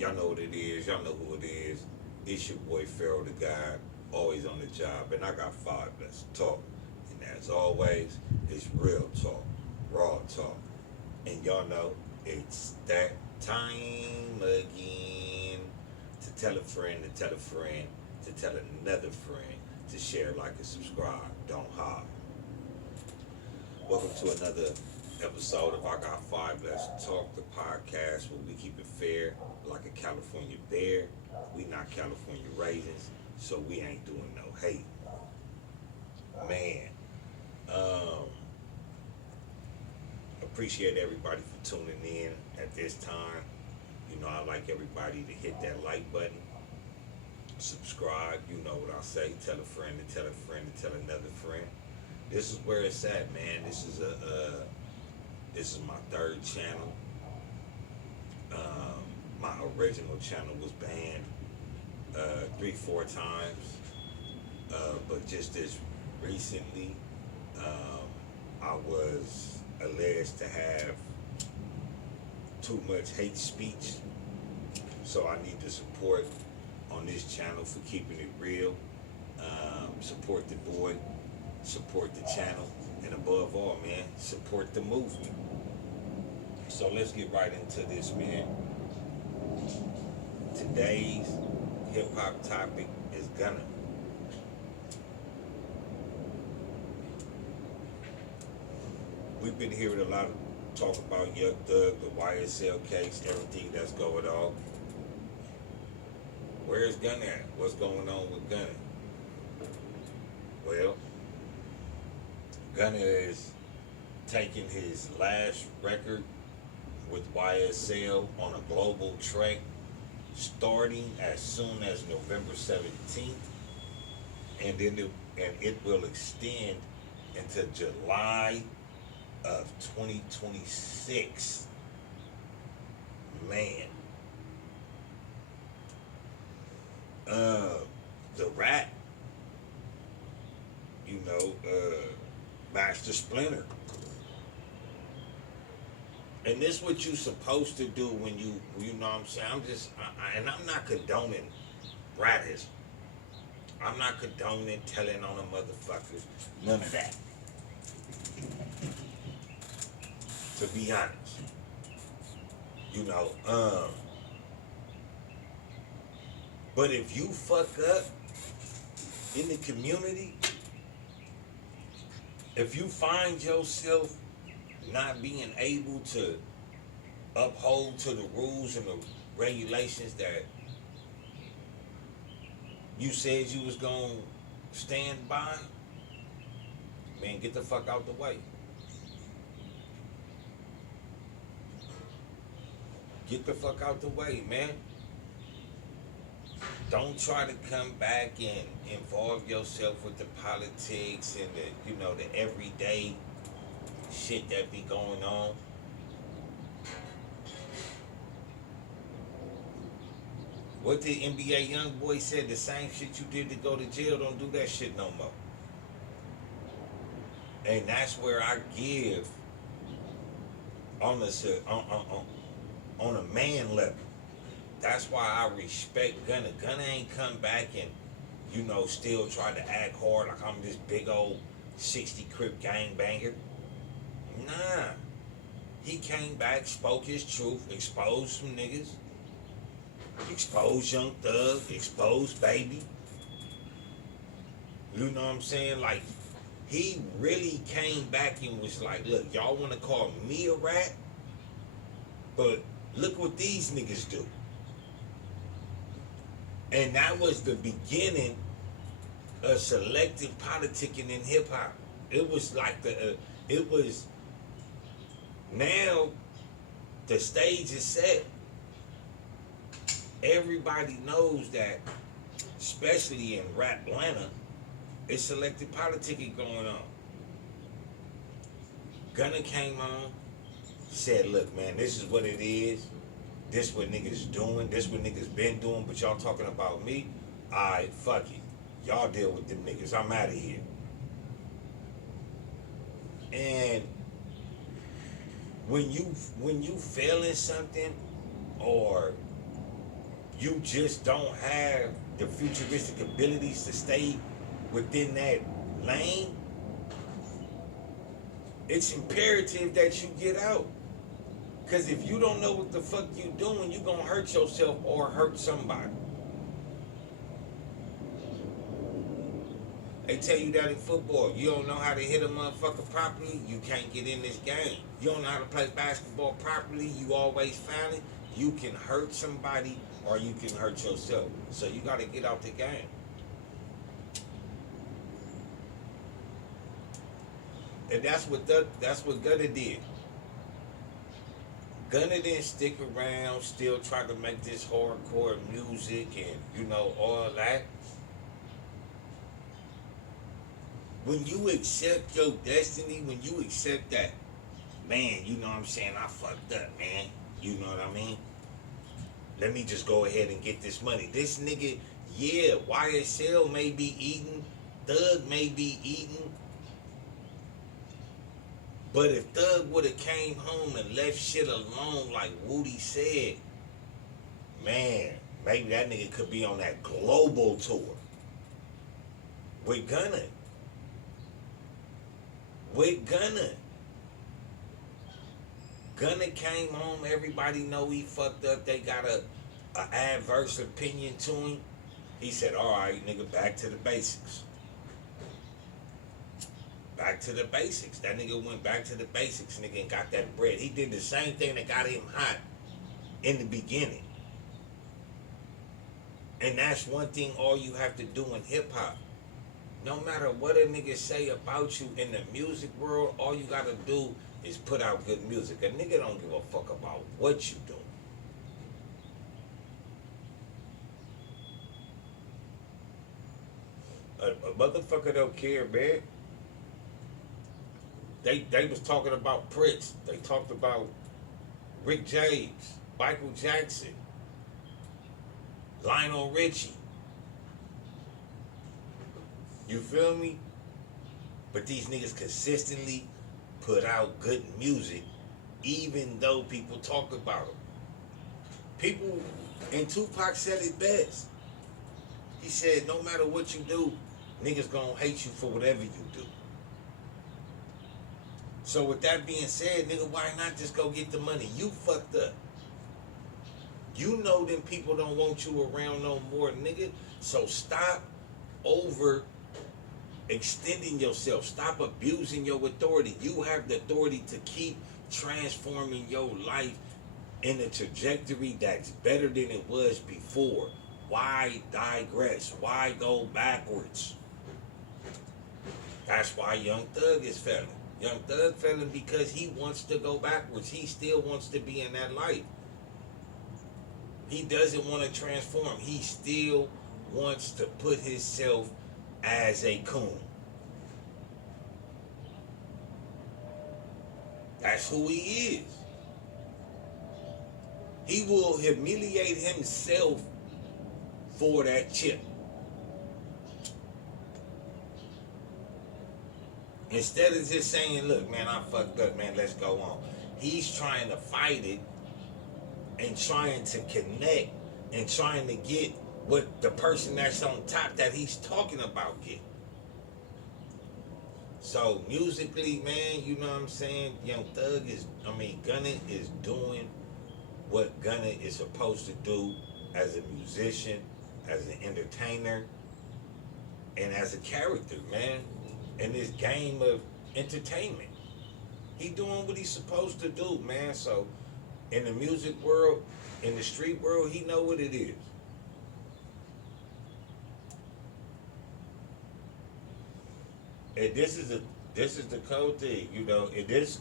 Y'all know what it is. Y'all know who it is. It's your boy Pharaoh the guy, always on the job, and I got five less talk. And as always, it's real talk, raw talk. And y'all know it's that time again to tell a friend, to tell a friend, to tell another friend, to share, like, and subscribe. Don't hide. Welcome to another episode of I Got Five Let's Talk, the podcast where we keep it fair like a California bear. We not California raisins, so we ain't doing no hate. Man, um, appreciate everybody for tuning in at this time. You know, I like everybody to hit that like button, subscribe. You know what I say. Tell a friend to tell a friend to tell another friend. This is where it's at, man. This is my third channel. My original channel was banned 3-4 times, but just this recently, I was alleged to have too much hate speech, so I need the support on this channel for keeping it real. Support the boy, support the channel, and above all, man, support the movement. So let's get right into this, man. Today's hip-hop topic is Gunna. We've been hearing a lot of talk about Young Thug, the YSL case, everything that's going on. Where's Gunna at? What's going on with Gunna? Well, Gunna is taking his last record with YSL on a global trek starting as soon as November 17th, and then it will extend into July of 2026. Man, the rat, Master Splinter. And this what you supposed to do when you know what I'm saying? And I'm not condoning ratism. I'm not condoning telling on the motherfuckers. None of that. To be honest. But if you fuck up in the community, if you find yourself not being able to uphold to the rules and the regulations that you said you was gonna stand by, man, get the fuck out the way. Get the fuck out the way, man. Don't try to come back and involve yourself with the politics and the everyday shit that be going on. What the NBA young boy said, the same shit you did to go to jail, don't do that shit no more. And that's where I give on a man level. That's why I respect Gunna. Gunna ain't come back and, still try to act hard like I'm this big old 60 Crip gangbanger. Nah. He came back, spoke his truth, exposed some niggas, exposed Young Thug, exposed Baby. You know what I'm saying? Like, he really came back and was like, look, y'all want to call me a rat? But look what these niggas do. And that was the beginning of selective politicking in hip hop. It was like now the stage is set. Everybody knows that, especially in rap Atlanta, it's selective politicking going on. Gunna came on, said, look, man, this is what it is. This what niggas doing. This what niggas been doing. But y'all talking about me? Alright, fuck it. Y'all deal with them niggas. I'm out of here. And when you fail in something, or you just don't have the futuristic abilities to stay within that lane, it's imperative that you get out. Because if you don't know what the fuck you doing, you gonna hurt yourself or hurt somebody. They tell you that in football. You don't know how to hit a motherfucker properly, you can't get in this game. You don't know how to play basketball properly, you always fouling. You can hurt somebody or you can hurt yourself. So you gotta get out the game. And that's what Gunna did. Gunna didn't stick around, still try to make this hardcore music and all that. When you accept your destiny, when you accept that, man, you know what I'm saying, I fucked up, man. You know what I mean? Let me just go ahead and get this money. This nigga, yeah, YSL may be eating, Thug may be eating, but if Thug would have came home and left shit alone like Woody said, man, maybe that nigga could be on that global tour with Gunna. Gunna came home, everybody know he fucked up, they got a adverse opinion to him. He said, all right, nigga, back to the basics. Back to the basics. That nigga went back to the basics, nigga, and got that bread. He did the same thing that got him hot in the beginning. And that's one thing all you have to do in hip-hop. No matter what a nigga say about you in the music world, all you gotta do is put out good music. A nigga don't give a fuck about what you do. A motherfucker don't care, man. They was talking about Prince. They talked about Rick James, Michael Jackson, Lionel Richie. You feel me? But these niggas consistently put out good music, even though people talk about them. People, and Tupac said it best. He said, no matter what you do, niggas gonna hate you for whatever you do. So with that being said, nigga, why not just go get the money? You fucked up. You know them people don't want you around no more, nigga. So stop over extending yourself. Stop abusing your authority. You have the authority to keep transforming your life in a trajectory that's better than it was before. Why digress? Why go backwards? That's why Young Thug is failing. Young Thug failing because he wants to go backwards. He still wants to be in that life. He doesn't want to transform. He still wants to put himself as a coon. That's who he is. He will humiliate himself for that chip. Instead of just saying, look, man, I fucked up, man, let's go on. He's trying to fight it and trying to connect and trying to get what the person that's on top that he's talking about get. So musically, man, you know what I'm saying? Gunna is doing what Gunna is supposed to do as a musician, as an entertainer, and as a character, man. In this game of entertainment. He doing what he's supposed to do, man. So in the music world, in the street world, he know what it is. And this is the cold thing, you know. And this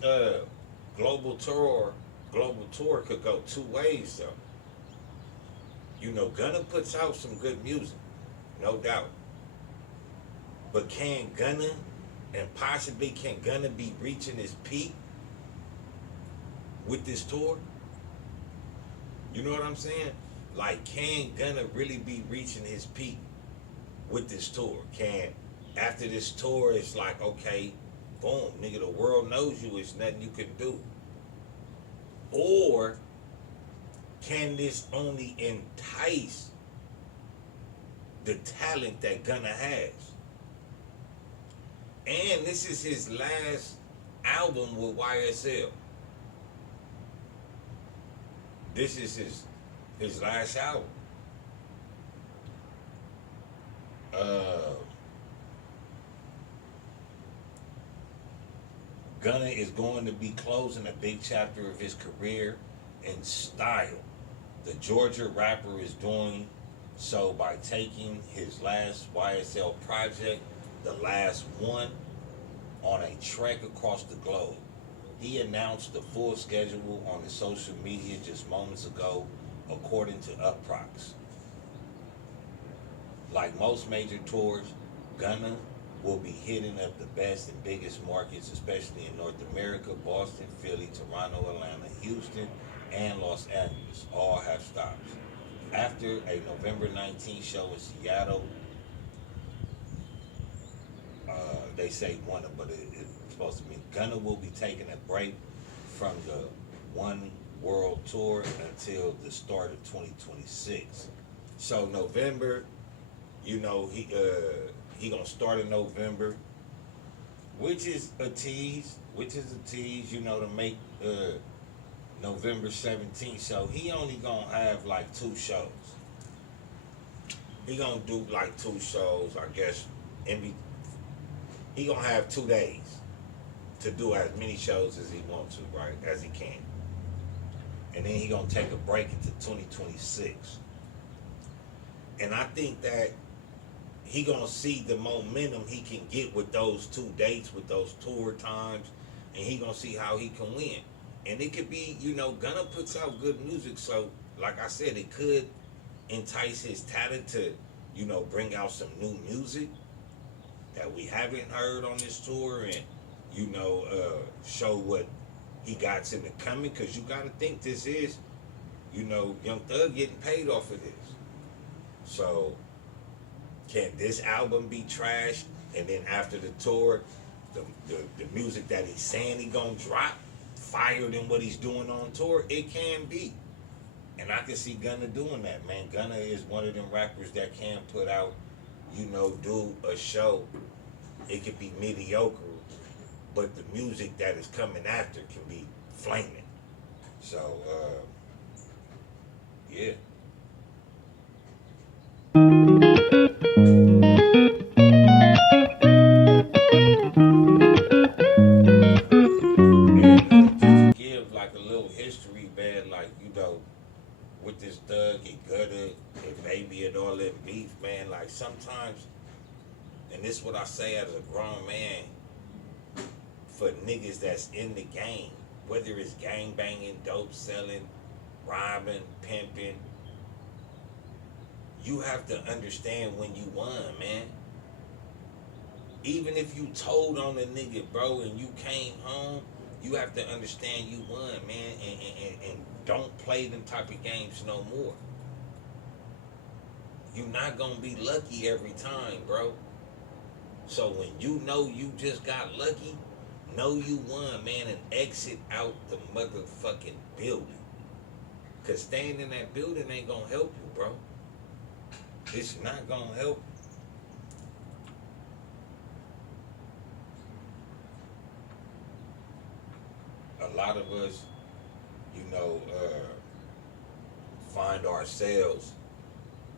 global tour could go two ways though. You know, Gunna puts out some good music, no doubt. But can Gunna be reaching his peak with this tour? You know what I'm saying? Like, can Gunna really be reaching his peak with this tour? After this tour, it's like, okay, boom, nigga, the world knows you, it's nothing you can do. Or can this only entice the talent that Gunna has? And this is his last album with YSL. This is his last album. Gunna is going to be closing a big chapter of his career in style. The Georgia rapper is doing so by taking his last YSL project, the last one, on a trek across the globe. He announced the full schedule on his social media just moments ago, according to Uproxx. Like most major tours, Gunna will be hitting up the best and biggest markets, especially in North America. Boston, Philly, Toronto, Atlanta, Houston, and Los Angeles all have stops. After a November 19th show in Seattle, they say one, but it's supposed to mean Gunna will be taking a break from the One World Tour until the start of 2026. So November, you know, he gonna start in November, which is a tease, you know, to make November 17th. So he only gonna have like 2 shows. He gonna do like 2 shows, I guess. He gonna have 2 days to do as many shows as he wants to, right? As he can. And then he gonna take a break into 2026. And I think that he gonna see the momentum he can get with those 2 dates, with those tour times, and he gonna see how he can win. And it could be, you know, Gunna puts out good music, so like I said, it could entice his talent to, you know, bring out some new music that we haven't heard on this tour, and, you know, show what he got in the coming, because you gotta think this is, you know, Young Thug getting paid off of this. So can this album be trashed, and then after the tour, the music that he's saying he gonna drop fire than what he's doing on tour? It can be. And I can see Gunna doing that, man. Gunna is one of them rappers that can put out, you know, do a show. It could be mediocre, but the music that is coming after can be flaming. So, yeah. And just to give like a little history, man, like, you know, with this Thug and Gunna and Baby and all that beef, man, like sometimes, and this is what I say as a grown man, for niggas that's in the game, whether it's gang banging, dope selling, robbing, pimping, you have to understand when you won, man. Even if you told on a nigga, bro, and you came home, you have to understand you won, man, and don't play them type of games no more. You're not gonna be lucky every time, bro. So when you know you just got lucky, know you won, man, and exit out the motherfucking building. Cause staying in that building ain't gonna help you, bro. It's not gonna help you. A lot of us, you know, find ourselves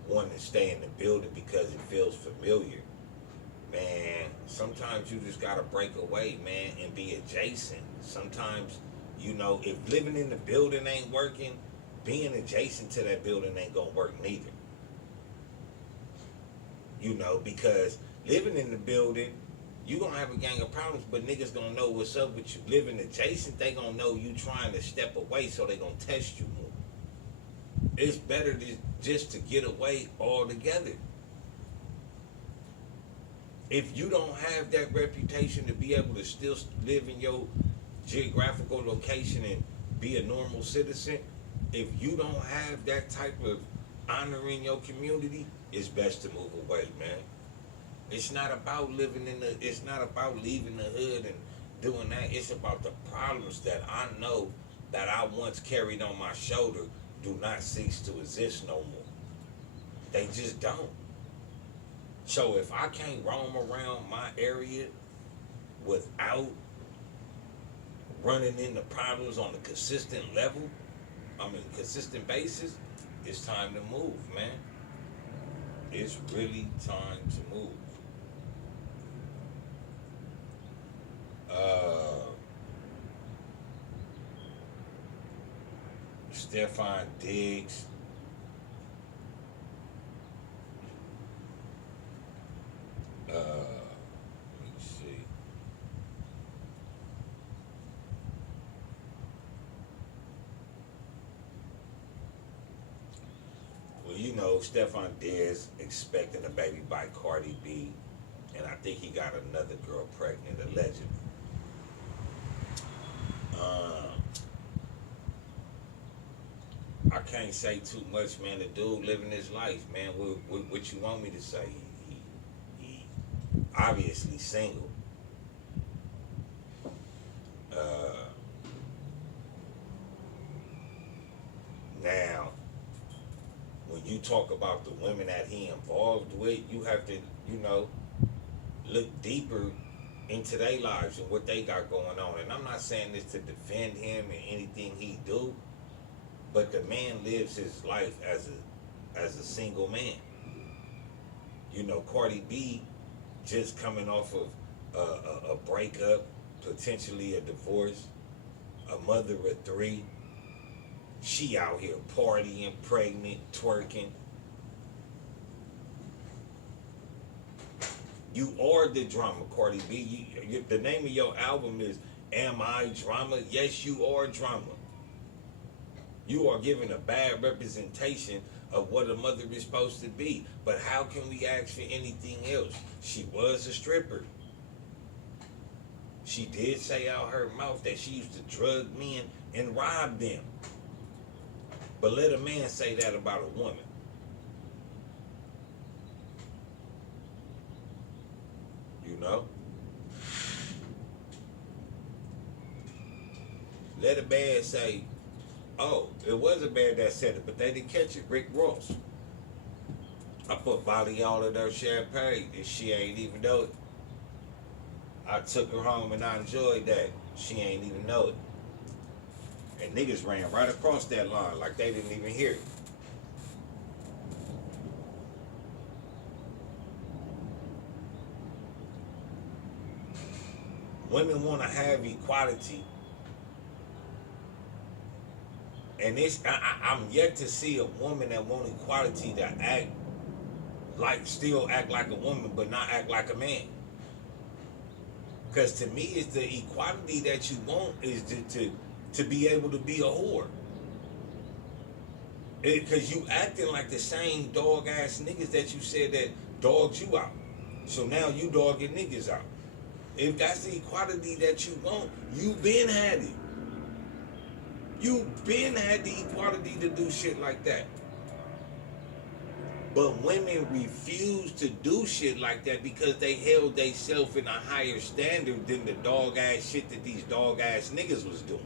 wanting to stay in the building because it feels familiar. Man, sometimes you just gotta break away, man, and be adjacent. Sometimes, you know, if living in the building ain't working, being adjacent to that building ain't gonna work neither. You know, because living in the building, you gonna have a gang of problems, but niggas gonna know what's up with you. Living adjacent, they gonna know you trying to step away, so they gonna test you more. It's better just to get away altogether. If you don't have that reputation to be able to still live in your geographical location and be a normal citizen, if you don't have that type of honor in your community, it's best to move away, man. It's not about it's not about leaving the hood and doing that. It's about the problems that I know that I once carried on my shoulder do not cease to exist no more. They just don't. So if I can't roam around my area without running into problems on a consistent level, consistent basis, it's time to move, man. It's really time to move. Stefan Diggs. Let me see. Well, you know, Stefan Diggs expecting a baby by Cardi B, and I think he got another girl pregnant, allegedly. I can't say too much, man. The dude living his life, man. What you want me to say? He obviously single. Now, when you talk about the women that he involved with, you have to, look deeper into their lives and what they got going on. And I'm not saying this to defend him and anything he do, but the man lives his life as a single man. Cardi B just coming off of a breakup, potentially a divorce, a mother of 3. She out here partying, pregnant, twerking. You are the drama, Cardi B. The name of your album is Am I Drama? Yes, you are drama. You are giving a bad representation of what a mother is supposed to be. But how can we ask for anything else? She was a stripper. She did say out her mouth that she used to drug men and rob them. But let a man say that about a woman. Let a man say, oh, it was a man that said it, but they didn't catch it. Rick Ross. I put Body all of their champagne and she ain't even know it. I took her home and I enjoyed that. She ain't even know it. And niggas ran right across that line like they didn't even hear it. Women want to have equality. And I'm yet to see a woman that want equality that still act like a woman, but not act like a man. Because to me, it's the equality that you want is to be able to be a whore. Because you acting like the same dog ass niggas that you said that dogged you out. So now you dogging niggas out. If that's the equality that you want, you been had it. You been had the equality to do shit like that. But women refuse to do shit like that because they held theyself in a higher standard than the dog ass shit that these dog ass niggas was doing.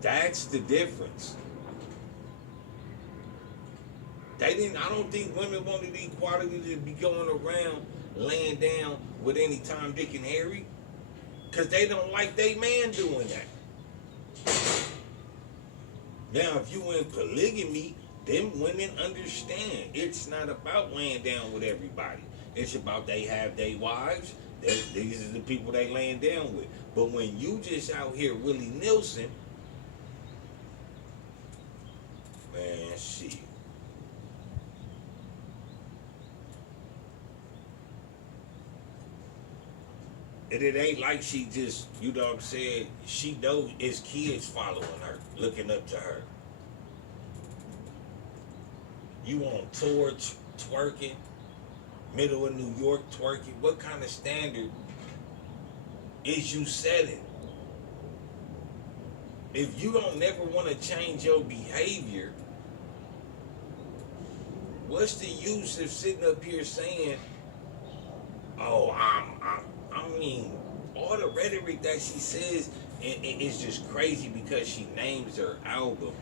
That's the difference. I don't think women wanted the equality to be going around laying down with any Tom, Dick, and Harry. Because they don't like they man doing that. Now, if you in polygamy, them women understand. It's not about laying down with everybody. It's about they have their wives. These are the people they laying down with. But when you just out here Willie Nelson, man, shit. And it ain't like she just, you know what I'm saying? She knows it's kids following her, looking up to her. You on tour twerking, middle of New York twerking. What kind of standard is you setting? If you don't never want to change your behavior, what's the use of sitting up here saying, oh, I mean, all the rhetoric that she says it's just crazy because she names her album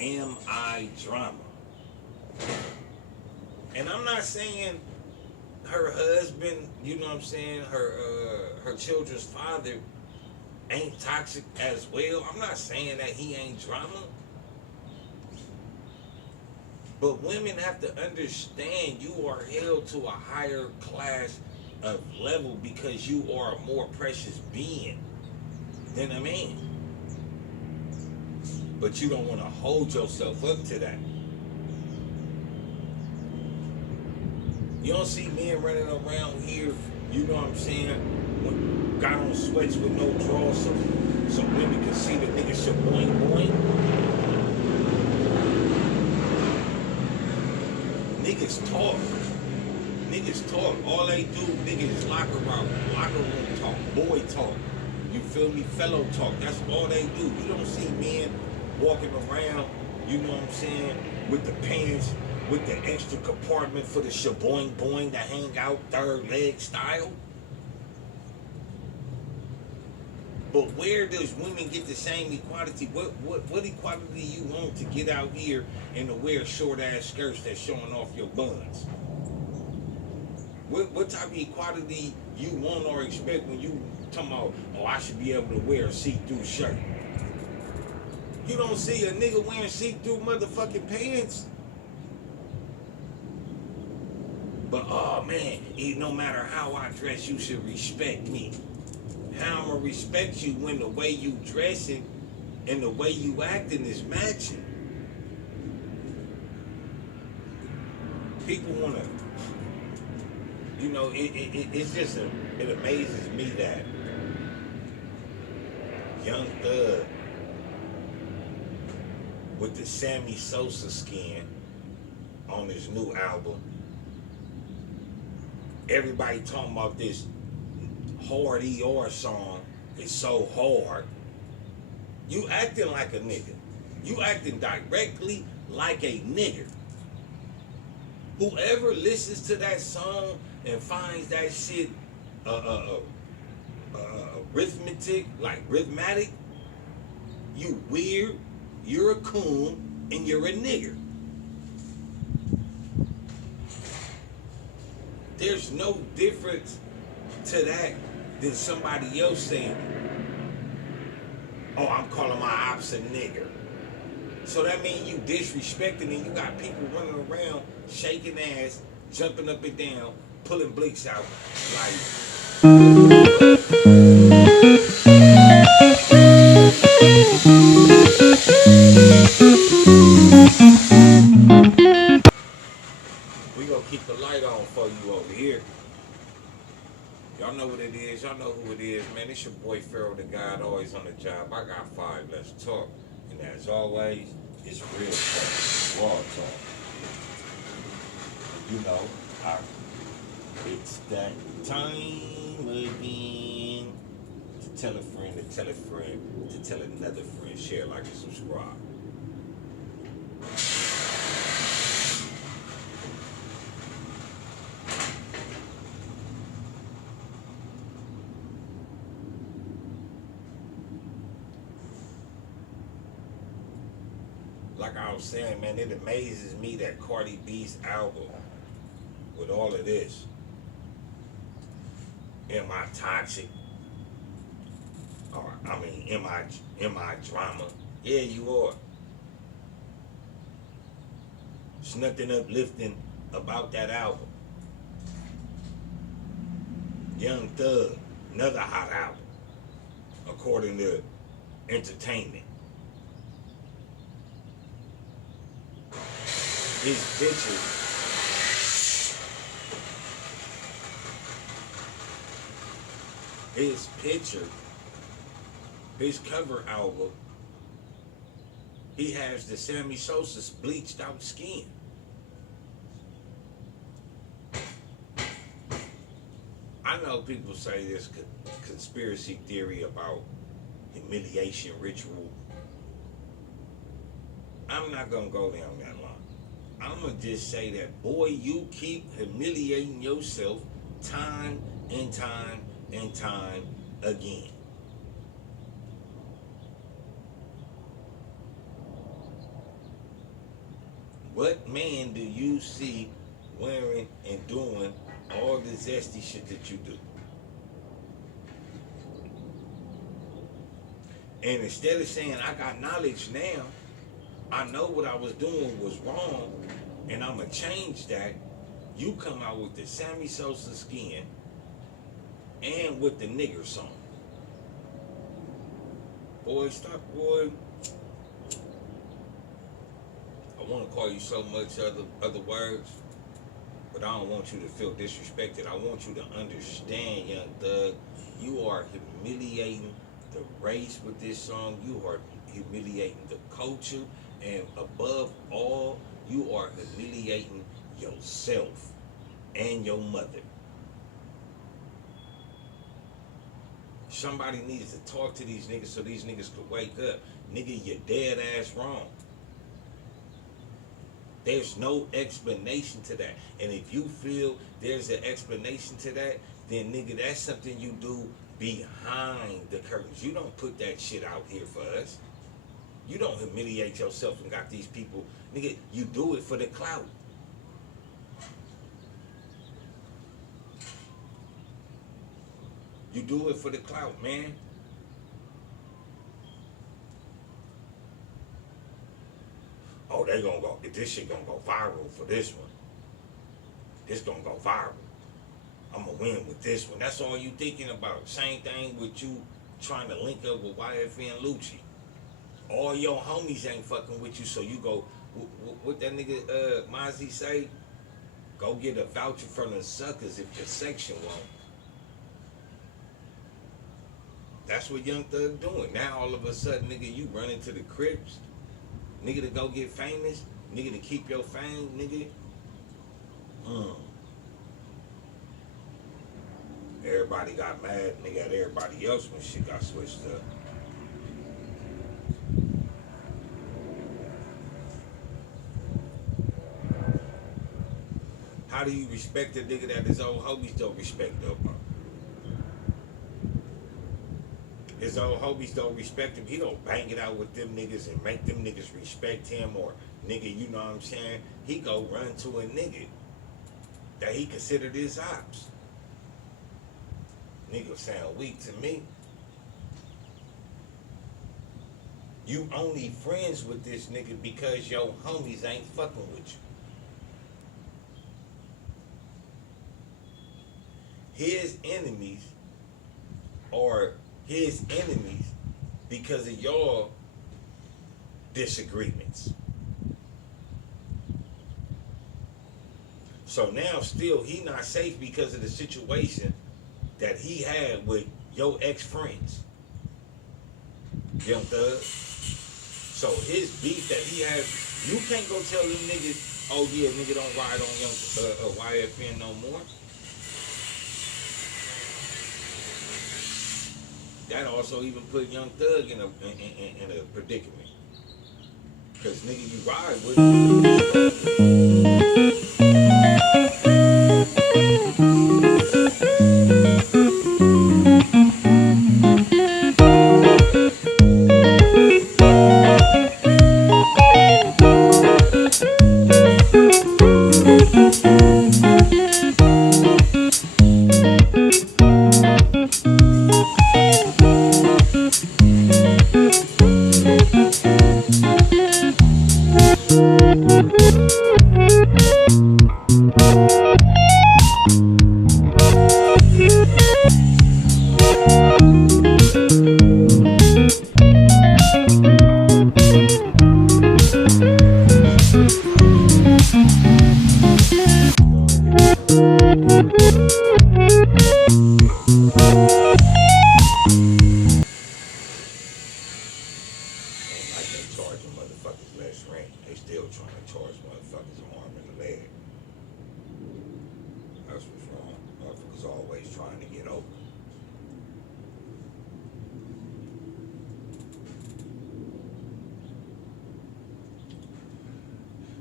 Am I Drama? And I'm not saying her husband, you know what I'm saying, her children's father ain't toxic as well. I'm not saying that he ain't drama. But women have to understand you are held to a higher class of level because you are a more precious being than a man. But you don't want to hold yourself up to that. You don't see men running around here, you know what I'm saying, got on sweats with no drawers so women can see the nigga shaboing boing. Niggas talk. Niggas talk. All they do, niggas is locker room talk, boy talk. You feel me? Fellow talk. That's all they do. You don't see men walking around, you know what I'm saying, with the pants, with the extra compartment for the shaboing boing to hang out third leg style. But where does women get the same equality? What equality you want to get out here and to wear short ass skirts that's showing off your buns? What type of equality you want or expect when you talking about, oh, I should be able to wear a see-through shirt? You don't see a nigga wearing see-through motherfucking pants. But oh man, no matter how I dress, you should respect me. How I'ma respect you when the way you dressing and the way you acting is matching? People wanna, you know, it's just it amazes me that Young Thug with the Sammy Sosa skin on his new album. Everybody talking about this hard ER song is so hard. You acting like a nigga. You acting directly like a nigger. Whoever listens to that song and finds that shit arithmetic, like rhythmatic, you weird, you're a coon, and you're a nigger. There's no difference to that than somebody else saying, oh, I'm calling my ops a nigger. So that means you disrespecting and you got people running around, shaking ass, jumping up and down, pulling blicks out like... We gonna keep the light on for you over here. Y'all know what it is. Y'all know who it is, man. It's your boy Pharaoh the God, always on the job. I got 5. Let's talk. And as always, it's real talk, raw talk. You know, it's that time again to tell a friend, to tell a friend, to tell another friend. Share, like, and subscribe. Like I was saying, man, it amazes me that Cardi B's album, with all of this, am I toxic? Or, I mean, am I drama? Yeah, you are. There's nothing uplifting about that album. Young Thug, another hot album, according to Entertainment. His picture, his cover album, he has the Sammy Sosa's bleached out skin. I know people say this conspiracy theory about humiliation ritual. I'm not gonna go down that line. I'm gonna just say that, boy, you keep humiliating yourself time and time and time again. What man do you see wearing and doing all the zesty shit that you do? And instead of saying, I got knowledge now, I know what I was doing was wrong, and I'm going to change that, you come out with the Sammy Sosa skin and with the nigger song. Boy, stop, boy. I want to call you so much other words, but I don't want you to feel disrespected. I want you to understand, young thug, you are humiliating the race with this song. You are humiliating the culture, and above all, you are humiliating yourself and your mother. Somebody needs to talk to these niggas so these niggas could wake up. Nigga, you're dead ass wrong. There's no explanation to that. And if you feel there's an explanation to that, then nigga, that's something you do behind the curtains. You don't put that shit out here for us. You don't humiliate yourself and got these people. Nigga, you do it for the clout. You do it for the clout, man. Oh, they gonna go, this shit gonna go viral for this one. This gonna go viral. I'm gonna win with this one. That's all you thinking about. Same thing with you trying to link up with YFN Lucci. All your homies ain't fucking with you, so you go, what that nigga Mozzie say? Go get a voucher from the suckers if your section won't. That's what Young Thug doing. Now all of a sudden, nigga, you run into the Crips. Nigga to go get famous. Nigga to keep your fame, nigga. Everybody got mad, nigga, at everybody else when shit got switched up. How do you respect a nigga that his old homies don't respect no more? His old homies don't respect him. He don't bang it out with them niggas and make them niggas respect him, or nigga, you know what I'm saying? He go run to a nigga that he considered his ops. Nigga sound weak to me. You only friends with this nigga because your homies ain't fucking with you. His enemies are his enemies because of your disagreements. So now still he not safe because of the situation that he had with your ex-friends. Young Thug. So his beef that he has, you can't go tell them niggas, oh yeah, nigga don't ride on YFN no more. That also even put Young Thug in a predicament. Cause nigga, you ride with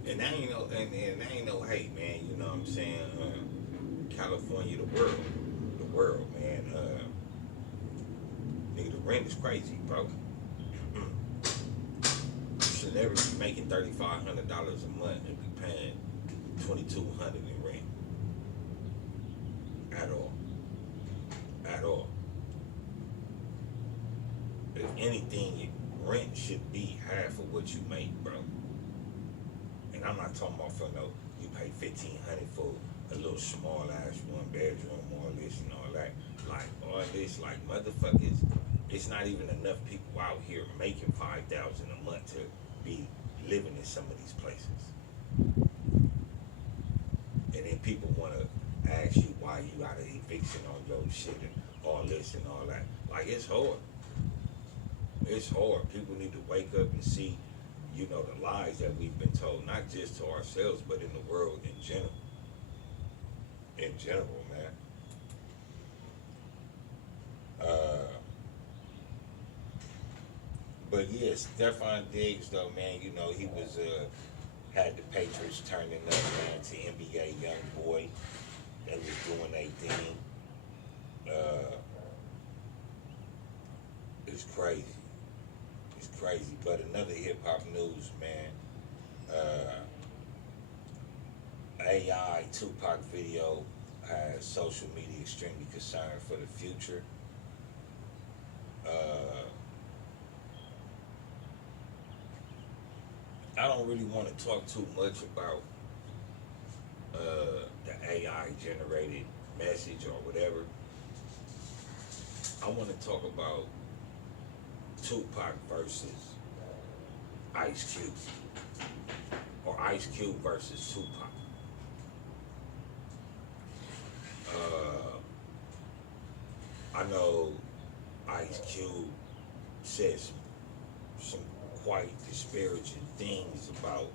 and that ain't no hate, man. You know what I'm saying? California, the world, man. Nigga, the rent is crazy, bro. You should never be making $3,500 a month $2,200 in rent at all. At all. If anything, rent should be half of what you make, bro. And I'm not talking about for no, you pay $1,500 for a little small ass 1 bedroom, all this and all that. Like all this, like motherfuckers, it's not even enough people out here making $5,000 a month to be living in some of these places. And then people want to ask you why you got an eviction on your shit and all this and all that. Like, it's hard. It's hard. People need to wake up and see, you know, the lies that we've been told, not just to ourselves, but in the world in general. In general, man. But yeah, Stephon Diggs, though, man, you know, he was, had the Patriots turning up, man, to NBA young boy. They was doing their thing. It's crazy. It's crazy. But another hip hop news, man. AI Tupac video has social media extremely concerned for the future. I don't really want to talk too much about the AI generated message or whatever. I want to talk about Tupac versus Ice Cube, or Ice Cube versus Tupac. I know Ice Cube says some quite disparaging things about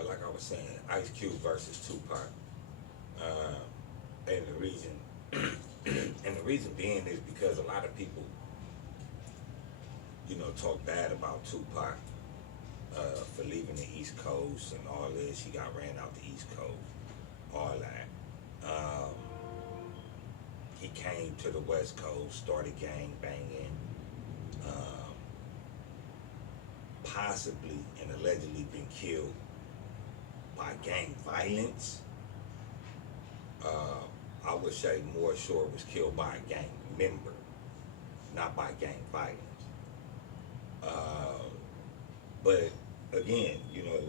but like I was saying, Ice Cube versus Tupac. And the reason and the reason being is because a lot of people, you know, talk bad about Tupac for leaving the East Coast and all this. He got ran out the East Coast, all that. He came to the West Coast, started gang banging, possibly and allegedly been killed by gang violence. I would say more sure was killed by a gang member, not by gang violence. But again, you know,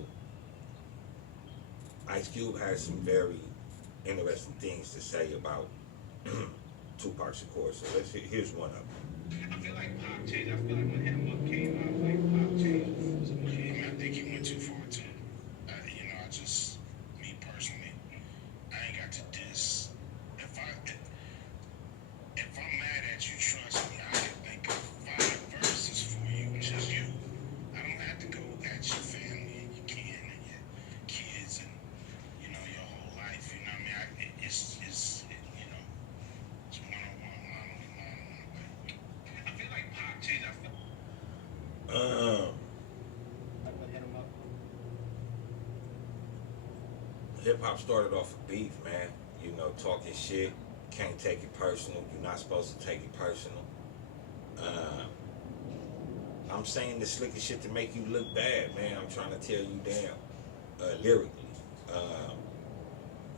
Ice Cube has some very interesting things to say about Tupac Shakur. So here's one of them. I feel like Pop changed. I feel like when Hit 'Em Up came out, like Pop changed. I think he went too far too. You know, me personally, I ain't got to diss. If I'm mad at you, trust me, I can think of 5 verses for you, just you. I don't have to go at your family and your kin and your kids and, you know, your whole life. You know what I mean? It's you know, it's one-on-one. I feel like Pop changed. Hip hop started off with beef, man. You know, talking shit. Can't take it personal. You're not supposed to take it personal. I'm saying the slickest shit to make you look bad, man. I'm trying to tell you down, lyrically.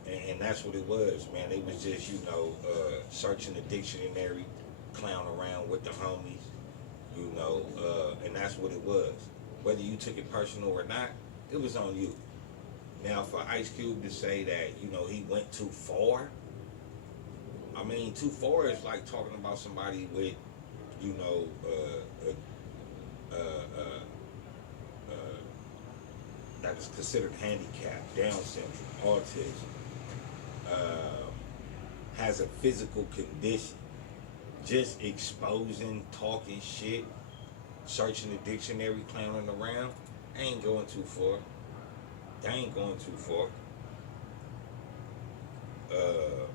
And that's what it was, man. It was just, you know, searching the dictionary, clown around with the homies, you know, and that's what it was. Whether you took it personal or not, it was on you. Now, for Ice Cube to say that, he went too far, I mean, too far is like talking about somebody with, you know, uh, uh, uh, that is considered handicapped, Down syndrome, autism, uh, has a physical condition. Just exposing, talking shit, searching the dictionary, clowning around, I ain't going too far. I ain't going too far. Uh,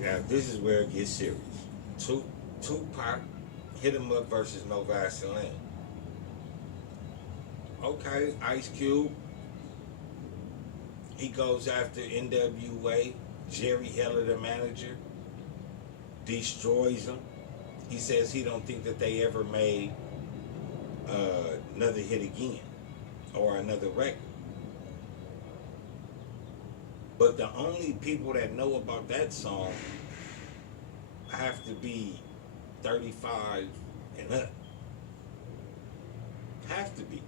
Now this is where it gets serious. Tupac hit him up versus No Vaseline. Okay, Ice Cube, he goes after NWA. Jerry Heller, the manager, destroys him. He says he don't think that they ever made another hit again or another record. But the only people that know about that song have to be 35 and up. Have to be.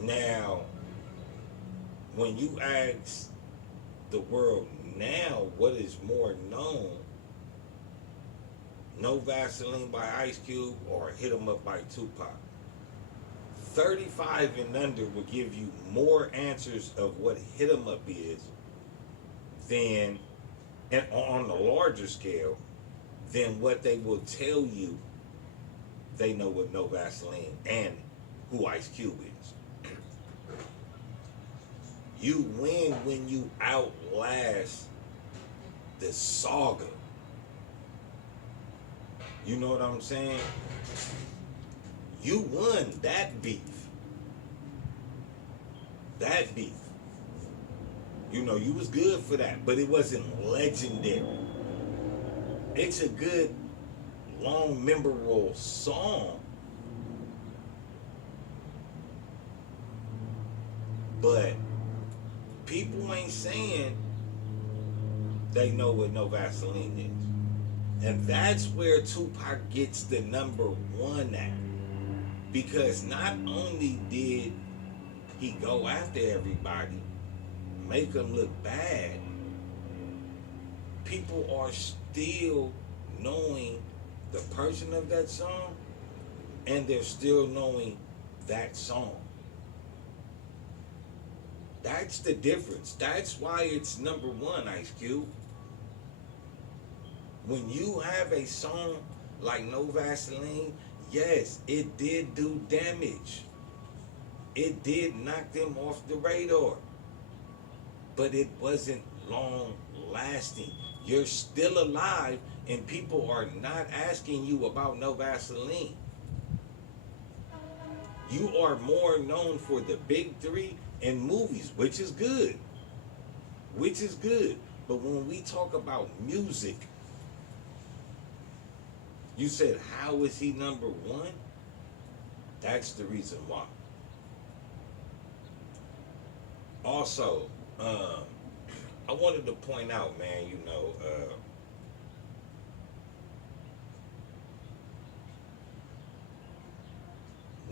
Now, when you ask the world now what is more known, No Vaseline by Ice Cube or Hit 'Em Up by Tupac, 35 and under will give you more answers of what Hit 'Em Up is than, and on a larger scale, than what they will tell you they know what No Vaseline and who Ice Cube is. You win when you outlast the saga. You know what I'm saying? You won that beef. That beef. You was good for that, but it wasn't legendary. It's a good, long, memorable song. But people ain't saying they know what No Vaseline is. And that's where Tupac gets the number one at. Because not only did he go after everybody, make them look bad, people are still knowing the person of that song, and they're still knowing that song. That's the difference. That's why it's number one, Ice Cube. When you have a song like No Vaseline, yes, it did do damage. It did knock them off the radar. But it wasn't long lasting. You're still alive, and people are not asking you about No Vaseline. You are more known for the big three and movies, which is good. Which is good. But when we talk about music, you said, how is he number one? That's the reason why. Also, I wanted to point out, man,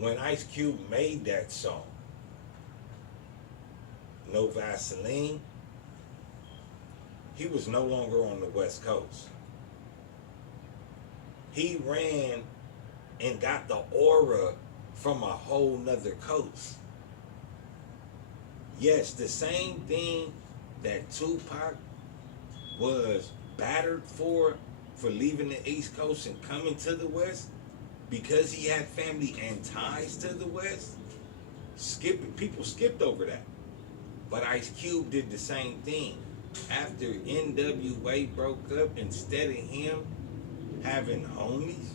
when Ice Cube made that song, No Vaseline, he was no longer on the West Coast. He ran and got the aura from a whole nother coast. Yes, the same thing that Tupac was battered for leaving the East Coast and coming to the West, because he had family and ties to the West, people skipped over that. But Ice Cube did the same thing. After NWA broke up, instead of him having homies,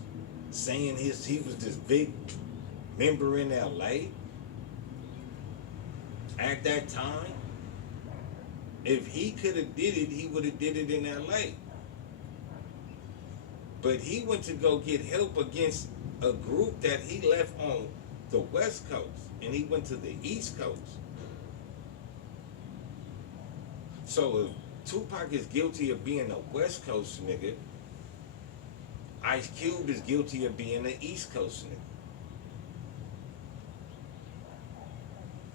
saying he was this big member in LA at that time. If he could have did it, he would have did it in LA. But he went to go get help against a group that he left on the West Coast, and he went to the East Coast. So if Tupac is guilty of being a West Coast nigga, Ice Cube is guilty of being an East Coast nigga.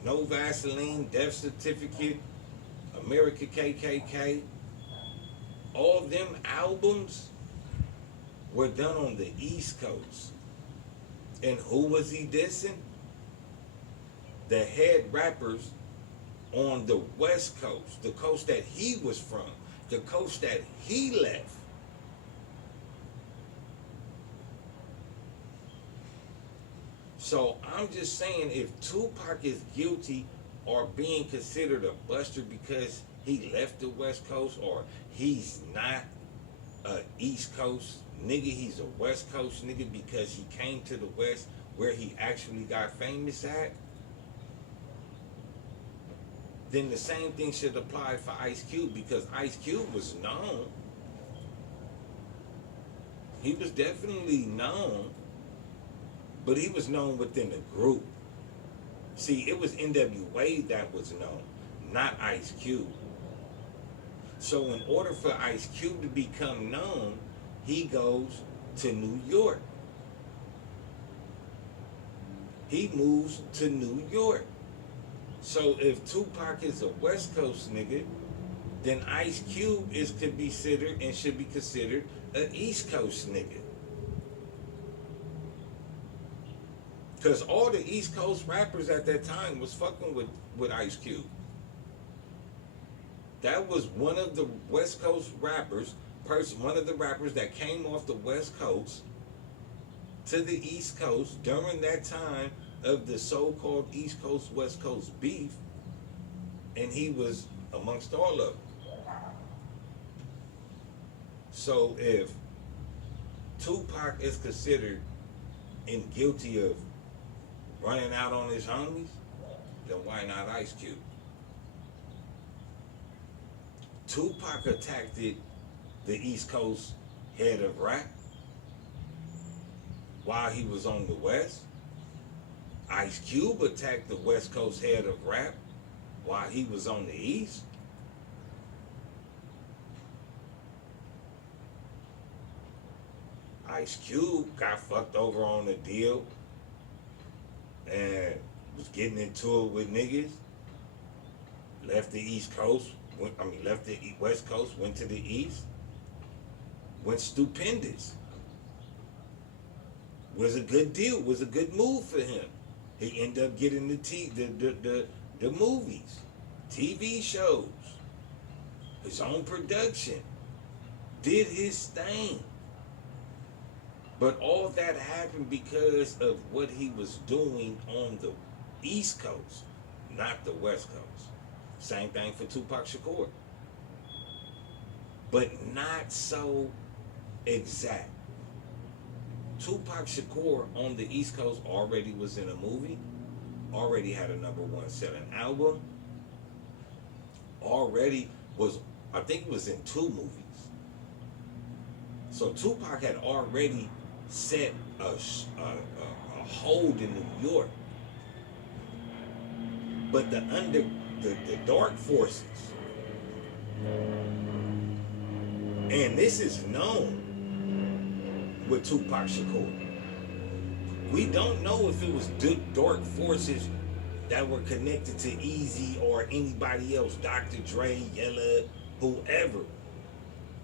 No Vaseline, Death Certificate, America KKK, all them albums were done on the East Coast. And who was he dissing? The head rappers on the West Coast, the coast that he was from, the coast that he left. So I'm just saying, if Tupac is guilty or being considered a buster because he left the West Coast, or he's not a East Coast nigga, he's a West Coast nigga because he came to the West where he actually got famous at, then the same thing should apply for Ice Cube, because Ice Cube was known. He was definitely known, but he was known within the group. See, it was NWA that was known, not Ice Cube. So in order for Ice Cube to become known, he goes to New York. He moves to New York. So if Tupac is a West Coast nigga, then Ice Cube could be considered and should be considered an East Coast nigga. Because all the East Coast rappers at that time was fucking with Ice Cube. That was one of the West Coast rappers, one of the rappers that came off the West Coast to the East Coast during that time of the so-called East Coast, West Coast beef, and he was amongst all of them. So if Tupac is considered and guilty of running out on his homies, then why not Ice Cube? Tupac attacked the East Coast head of rap while he was on the West. Ice Cube attacked the West Coast head of rap while he was on the East. Ice Cube got fucked over on a deal and was getting into it with niggas. Left the East Coast, left the West Coast, went to the East. Went stupendous. Was a good deal, was a good move for him. He ended up getting the movies, TV shows, his own production, did his thing. But all that happened because of what he was doing on the East Coast, not the West Coast. Same thing for Tupac Shakur. But not so exact. Tupac Shakur on the East Coast already was in a movie, already had a #1 selling album, already was, I think it was in 2 movies. So Tupac had already set a hold in New York. But the dark forces, and this is known with Tupac Shakur. We don't know if it was dark forces that were connected to Easy or anybody else, Dr. Dre, Yella, whoever.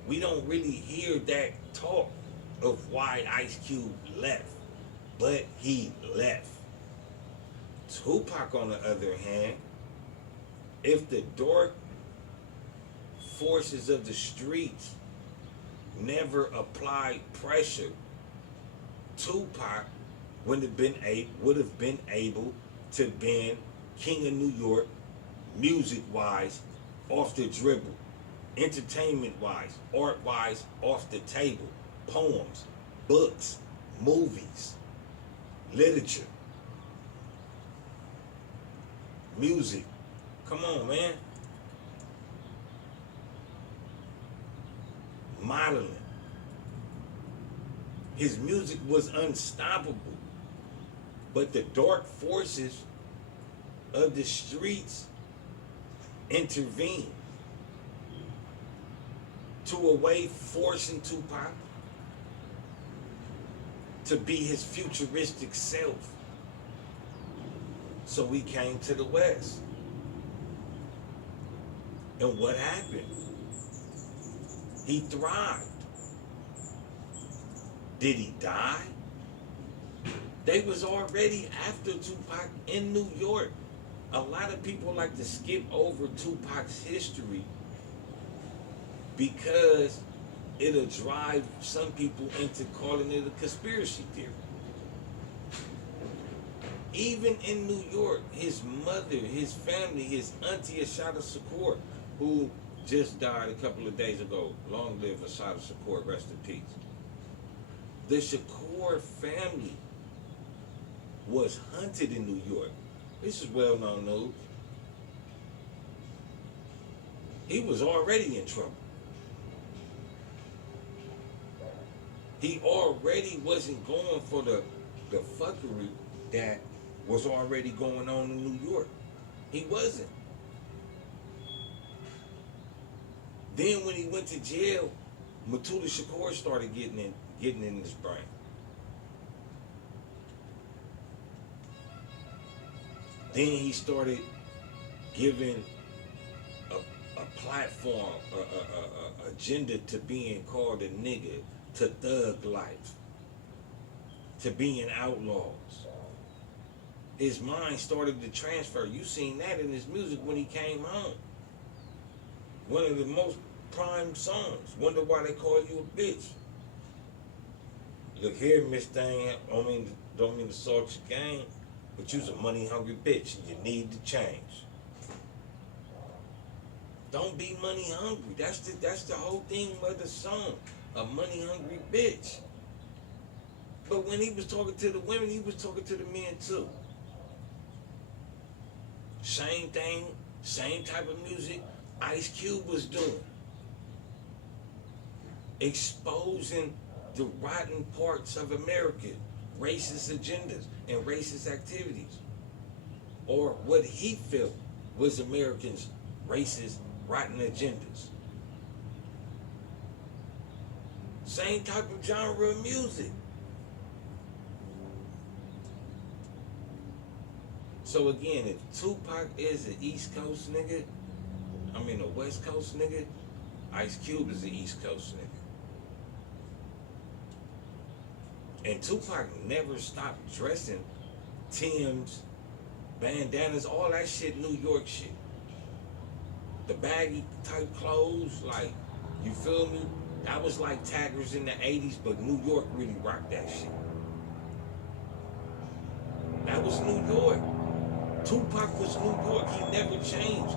We don't really hear that talk of why Ice Cube left, but he left. Tupac, on the other hand, if the dark forces of the streets never applied pressure, Tupac would have been able to bend King of New York, music-wise, off the dribble, entertainment-wise, art-wise, off the table, poems, books, movies, literature, music. Come on, man. Modeling. His music was unstoppable. But the dark forces of the streets intervened to a way forcing Tupac to be his futuristic self. So he came to the West. And what happened? He thrived. Did he die? They was already after Tupac in New York. A lot of people like to skip over Tupac's history because it'll drive some people into calling it a conspiracy theory. Even in New York, his mother, his family, his auntie Ashada Shakur, who just died a couple of days ago. Long live Ashada Shakur, rest in peace. The Shakur family was hunted in New York. This is well-known news. He was already in trouble. He already wasn't going for the fuckery that was already going on in New York. He wasn't. Then when he went to jail, Mutulu Shakur started getting in his brain. Then he started giving a platform, a agenda to being called a nigga, to thug life, to being outlaws. His mind started to transfer. You seen that in his music when he came home. One of the most prime songs. Wonder why they call you a bitch. Look here, Miss Thing. Don't mean to salt your game, but you's a money hungry bitch and you need to change. Don't be money hungry. That's the whole thing of the song. A money hungry bitch. But when he was talking to the women, he was talking to the men too. Same thing, same type of music Ice Cube was doing. Exposing the rotten parts of America, racist agendas and racist activities. Or what he felt was Americans' racist, rotten agendas. Same type of genre of music. So again, if Tupac is an East Coast nigga, a West Coast nigga, Ice Cube is an East Coast nigga. And Tupac never stopped dressing Timbs, bandanas, all that shit, New York shit. The baggy type clothes, like, you feel me? That was like Taggers in the 80s, but New York really rocked that shit. That was New York. Tupac was New York. He never changed.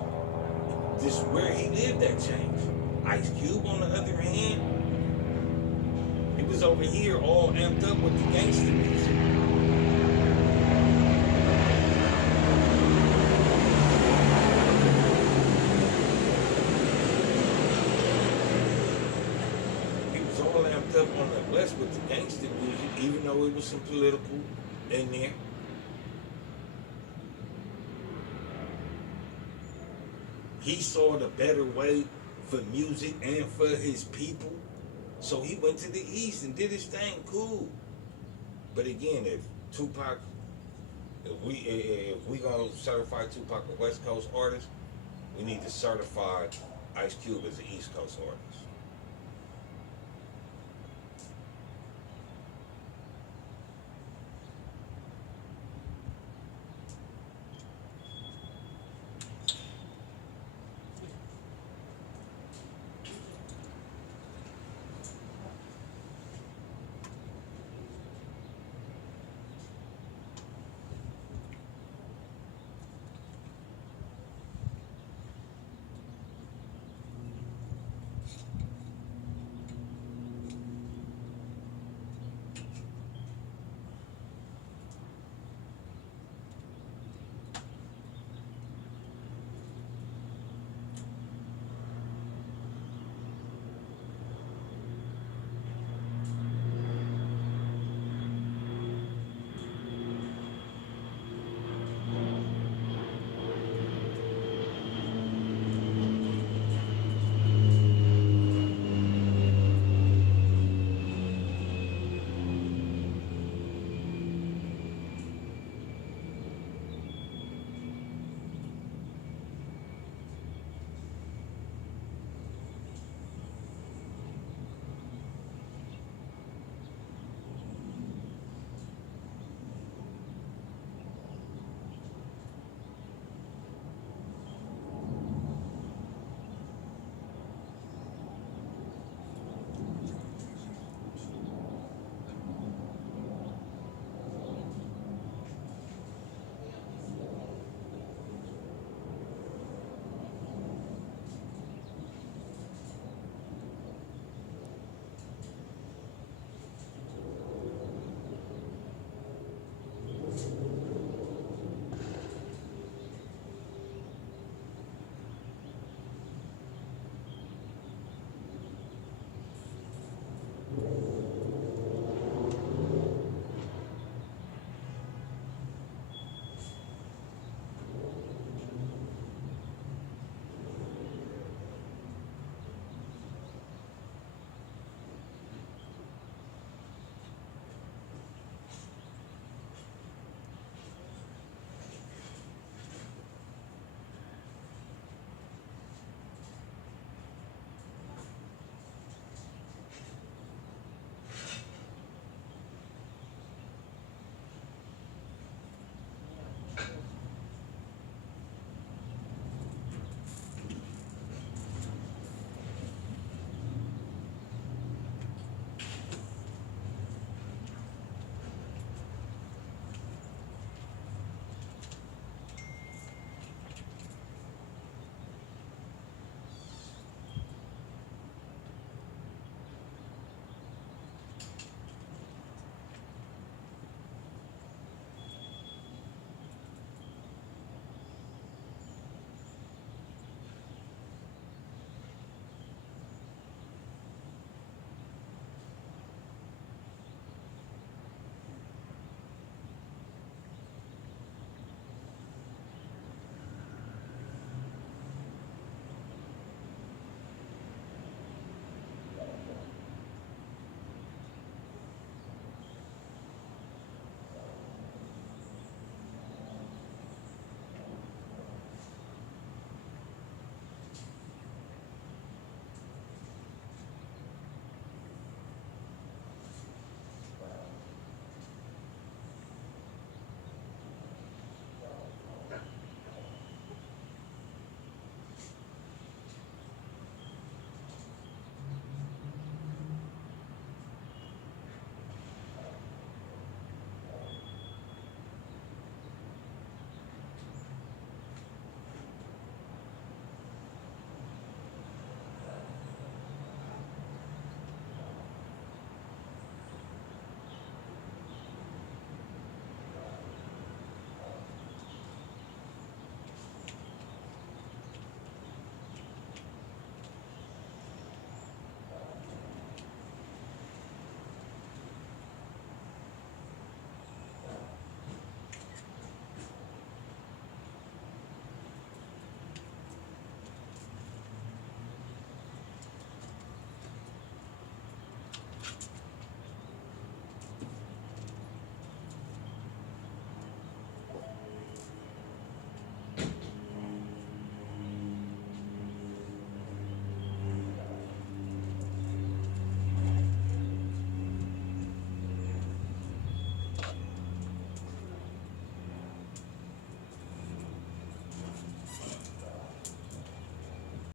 This where he lived that changed. Ice Cube, on the other hand, he was over here all amped up with the gangster music. He was all amped up on the West with the gangster music, even though it was some political in there. He saw the better way for music and for his people. So he went to the East and did his thing, cool. But again, if we gonna certify Tupac a West Coast artist, we need to certify Ice Cube as an East Coast artist.